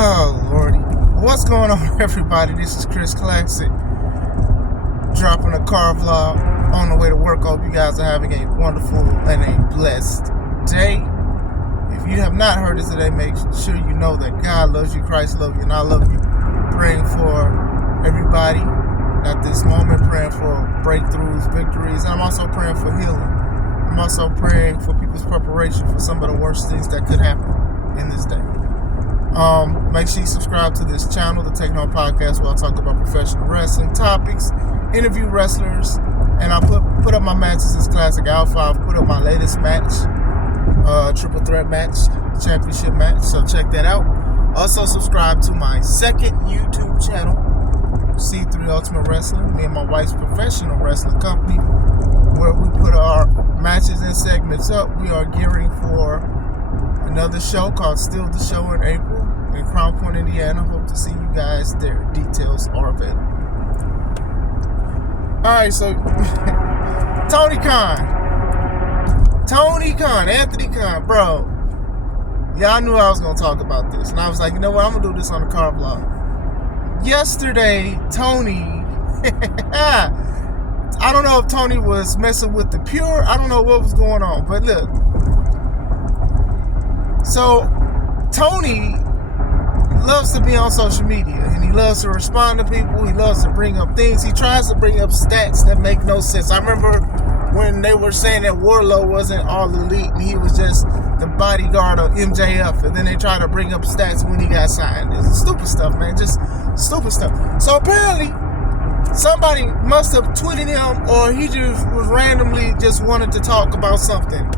Oh, Lordy. What's going on, everybody? This is Chris Classic, dropping a car vlog on the way to work. I hope you guys are having a wonderful and a blessed day. If you have not heard this today, make sure you know that God loves you, Christ loves you, and I love you. Praying for everybody at this moment, praying for breakthroughs, victories, and I'm also praying for healing. I'm also praying for people's preparation for some of the worst things that could happen in this day. Make sure you subscribe to this channel, the Techno Podcast, where I talk about professional wrestling topics, interview wrestlers, and I put up my matches as Classic Alpha. I've put up my latest match, triple threat match, championship match, so check that out. Also subscribe to my second YouTube channel, C3 Ultimate Wrestling, me and my wife's professional wrestling company, where we put our matches and segments up. We are gearing for another show called Still the Show in April in Crown Point, Indiana. Hope to see you guys there. Details are available. Alright, so Anthony Khan, bro. Y'all knew I was going to talk about this. And I was like, you know what, I'm going to do this on the car vlog. Yesterday, Tony, I don't know if Tony was messing with the pure. I don't know what was going on. But look. So, Tony loves to be on social media. And he loves to respond to people. He loves to bring up things. He tries to bring up stats that make no sense. I remember when they were saying that Warlow wasn't all elite. And he was just the bodyguard of MJF. And then they tried to bring up stats when he got signed. It's stupid stuff, man. Just stupid stuff. So, apparently, somebody must have tweeted him, or he just was randomly just wanted to talk about something.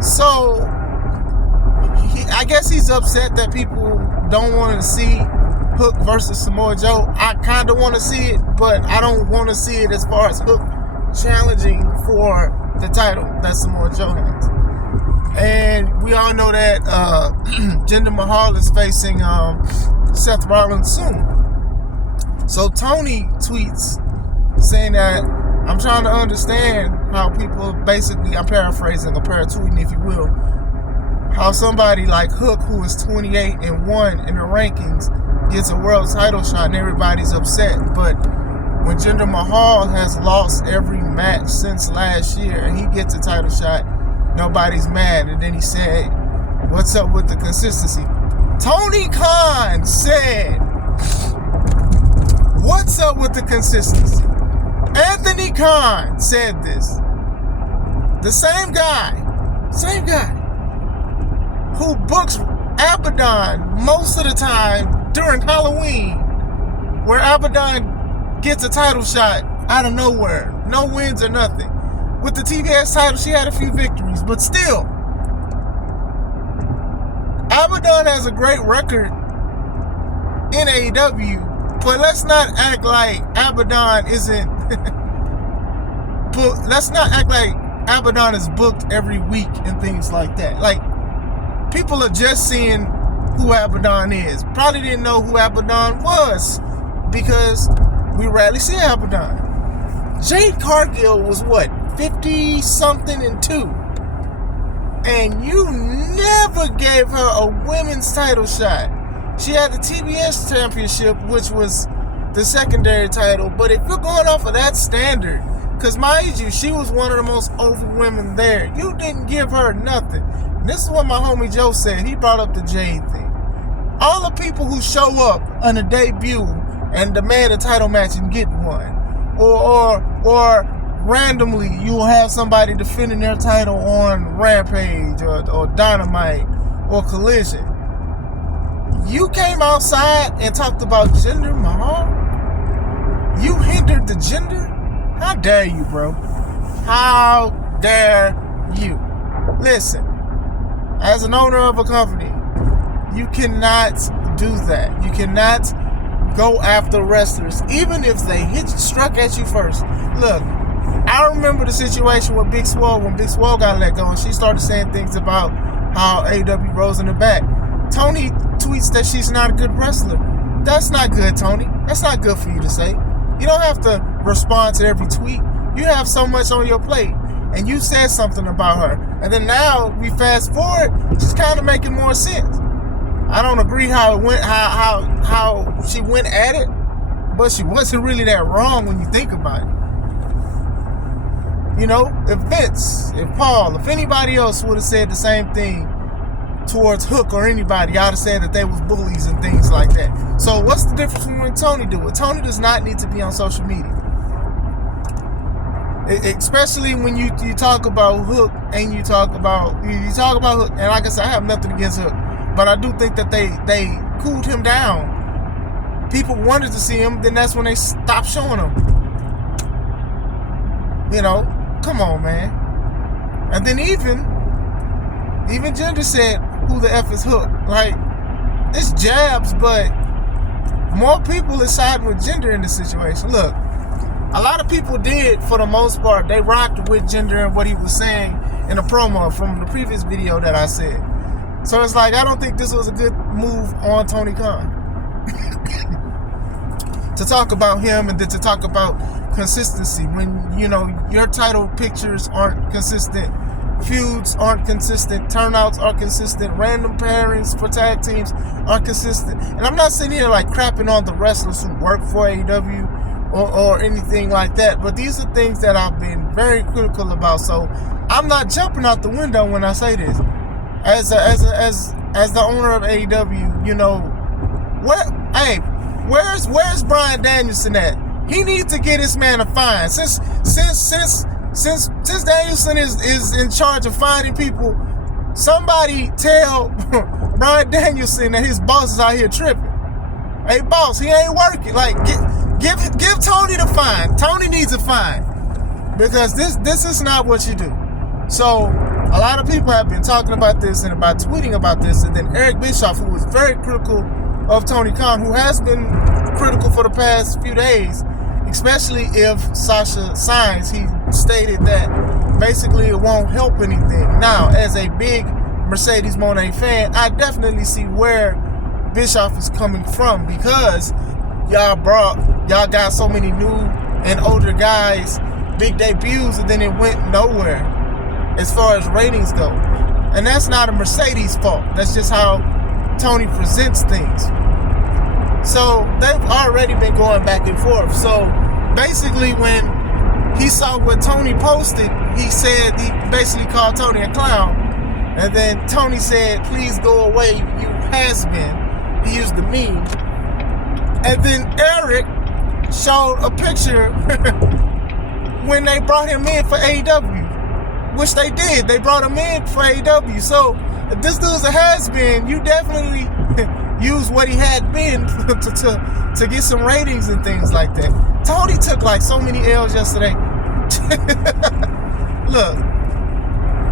So, I guess he's upset that people don't want to see Hook versus Samoa Joe. I kind of want to see it, but I don't want to see it as far as Hook challenging for the title that Samoa Joe has. And we all know that Jinder Mahal is facing Seth Rollins soon. So Tony tweets saying that I'm trying to understand how people basically, I'm paraphrasing, or paratweeting if you will, how somebody like Hook, who is 28-1 in the rankings, gets a world title shot and everybody's upset. But when Jinder Mahal has lost every match since last year and he gets a title shot, nobody's mad. And then he said, what's up with the consistency? Tony Khan said, what's up with the consistency? Anthony Khan said this. The same guy who books Abaddon most of the time during Halloween, where Abaddon gets a title shot out of nowhere. No wins or nothing. With the TBS title, she had a few victories, but still, Abaddon has a great record in AEW, but let's not act like Abaddon isn't let's not act like Abaddon is booked every week and things like that. Like, people are just seeing who Abaddon is. Probably didn't know who Abaddon was because we rarely see Abaddon. Jade Cargill was what, 50-something and 2, and you never gave her a women's title shot. She had the TBS championship, which was the secondary title. But if you're going off of that standard, because mind you, she was one of the most over women there, you didn't give her nothing. And this is what my homie Joe said. He brought up the Jade thing. All the people who show up on a debut and demand a title match and get one, or randomly you'll have somebody defending their title on Rampage or Dynamite or Collision. You came outside and talked about Jinder Mahal? You hindered the gender? How dare you, bro? How dare you? Listen, as an owner of a company, you cannot do that. You cannot go after wrestlers, even if they struck at you first. Look, I remember the situation with Big Swole when Big Swole got let go and she started saying things about how AEW rose in the back. Tony tweets that she's not a good wrestler. That's not good, Tony. That's not good for you to say. You don't have to respond to every tweet. You have so much on your plate. And you said something about her. And then now we fast forward, she's kind of making more sense. I don't agree how it went, how she went at it, but she wasn't really that wrong when you think about it. You know, if Vince, if Paul, if anybody else would have said the same thing towards Hook or anybody, I'd have said that they was bullies and things like that. So what's the difference from when Tony do it? Tony does not need to be on social media. Especially when you talk about Hook and you talk about Hook, and like I said, I have nothing against Hook, but I do think that they cooled him down. People wanted to see him, then that's when they stopped showing him. You know, come on, man. And then even Jinder said, "Who the F is Hook?" Like, it's jabs, but more people are siding with Jinder in this situation. Look, a lot of people did, for the most part, they rocked with Jinder and what he was saying in the promo from the previous video that I said. So it's like, I don't think this was a good move on Tony Khan. To talk about him and then to talk about consistency when, you know, your title pictures aren't consistent, feuds aren't consistent, turnouts aren't consistent, random pairings for tag teams aren't consistent. And I'm not sitting here like crapping on the wrestlers who work for AEW or anything like that, but these are things that I've been very critical about. So I'm not jumping out the window when I say this. As the owner of AEW, you know, where's Bryan Danielson at? He needs to get this man a fine. Since Danielson is in charge of finding people, somebody tell Bryan Danielson that his boss is out here tripping. Hey boss, he ain't working. Like, give Tony the fine. Tony needs a fine, because this is not what you do. So a lot of people have been talking about this and about tweeting about this, and then Eric Bischoff, who was very critical of Tony Khan, who has been critical for the past few days, especially if Sasha signs, he stated that basically it won't help anything. Now, as a big Mercedes Moné fan, I definitely see where Bischoff is coming from, because y'all got so many new and older guys, big debuts, and then it went nowhere as far as ratings go. And that's not a Mercedes fault. That's just how Tony presents things. So they've already been going back and forth. So basically, when he saw what Tony posted, he said, he basically called Tony a clown. And then Tony said, "Please go away, you has-been." He used the meme. And then Eric showed a picture when they brought him in for AEW, which they did. They brought him in for AEW. So if this dude's a has-been, you definitely use what he had been to get some ratings and things like that. Tony took like so many L's yesterday. Look,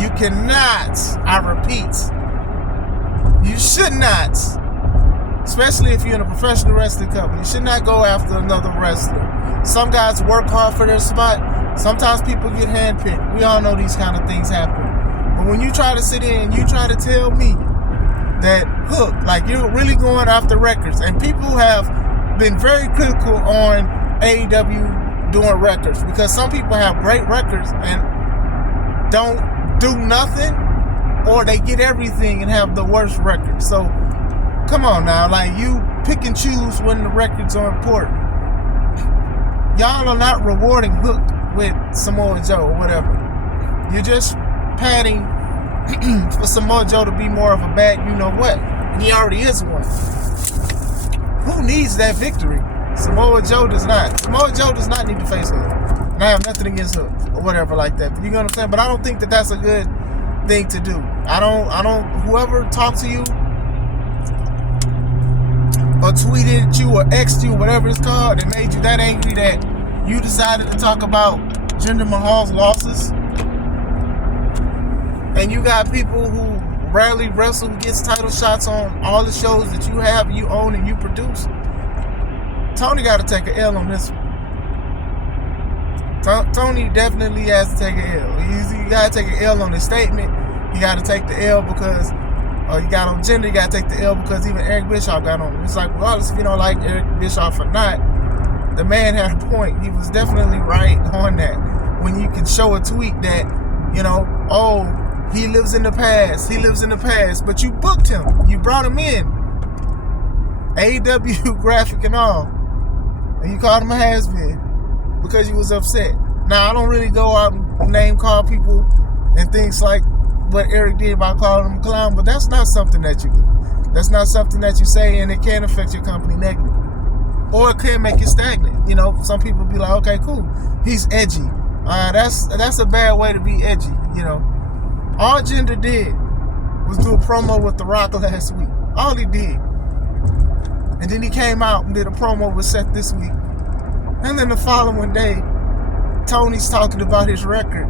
you cannot, I repeat, you should not, especially if you're in a professional wrestling company, you should not go after another wrestler. Some guys work hard for their spot. Sometimes people get handpicked. We all know these kind of things happen. But when you try to sit in and you try to tell me that Hook, like, you're really going after records, and people have been very critical on AEW doing records, because some people have great records and don't do nothing, or they get everything and have the worst record. So come on now, like, you pick and choose when the records are important. Y'all are not rewarding Hook with Samoa Joe or whatever. You're just padding for Samoa Joe to be more of a bad you-know-what. And he already is one. Who needs that victory? Samoa Joe does not. Samoa Joe does not need to face Hook. And I have nothing against Hook or whatever like that. But you know what I'm saying? But I don't think that that's a good thing to do. I don't, whoever talked to you or tweeted you or X'd you, whatever it's called, and made you that angry that you decided to talk about Jinder Mahal's losses, and you got people who rarely wrestle, who gets title shots on all the shows that you have, you own, and you produce. Tony got to take an L on this one. Tony definitely has to take an L. You got to take an L on his statement. You got to take the L because you got on Jinder. You got to take the L because even Eric Bischoff got on him. It's like, regardless if you don't like Eric Bischoff or not, the man had a point. He was definitely right on that. When you can show a tweet that, you know, oh, he lives in the past. He lives in the past. But you booked him. You brought him in. AEW graphic and all, and you called him a has-been because you was upset. Now, I don't really go out and name call people and things like what Eric did by calling him a clown, but that's not something that you do. That's not something that you say, and it can affect your company negatively. Or it can make you stagnant. You know, some people be like, okay, cool, he's edgy. That's a bad way to be edgy, you know. All Gender did was do a promo with The Rock last week. All he did. And then he came out and did a promo with Seth this week. And then the following day, Tony's talking about his record.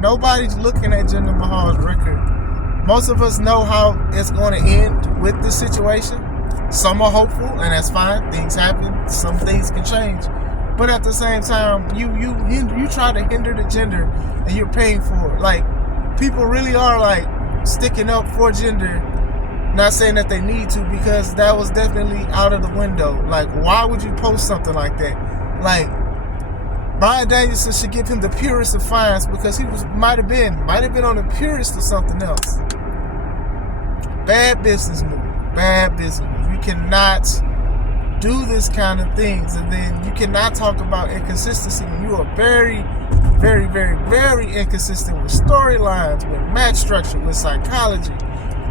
Nobody's looking at Jinder Mahal's record. Most of us know how it's going to end with this situation. Some are hopeful, and that's fine. Things happen. Some things can change. But at the same time, you try to hinder the Jinder, and you're paying for it. Like, people really are like sticking up for Jinder. Not saying that they need to, because that was definitely out of the window. Like, why would you post something like that? Like, Bryan Danielson should give him the purest of fines, because he might have been on the purest of something else. Bad business move. Bad business move. You cannot do this kind of things, and then you cannot talk about inconsistency when you are very, very, very, very inconsistent with storylines, with match structure, with psychology,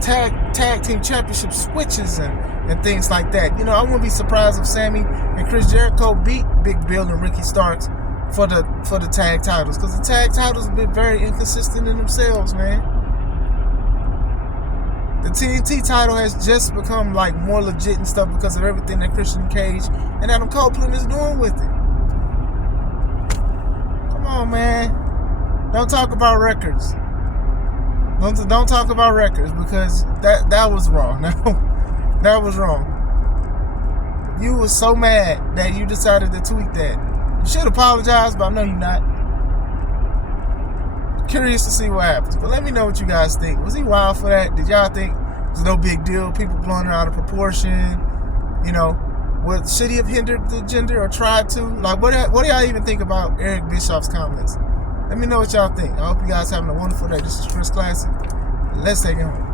tag team championship switches, and things like that. You know, I wouldn't be surprised if Sammy and Chris Jericho beat Big Bill and Ricky Starks for the tag titles, because the tag titles have been very inconsistent in themselves, man. The TNT title has just become like more legit and stuff because of everything that Christian Cage and Adam Copeland is doing with it. Come on, man. Don't talk about records. Don't talk about records, because that was wrong. That was wrong. You were so mad that you decided to tweet that. You should apologize, but I know you're not. Curious to see what happens, but let me know what you guys think. Was he wild for that? Did y'all think it was no big deal? People blowing it out of proportion? You know, should he have hindered the Jinder or tried to? Like, what do y'all even think about Eric Bischoff's comments? Let me know what y'all think. I hope you guys having a wonderful day. This is Chris Classic. Let's take it home.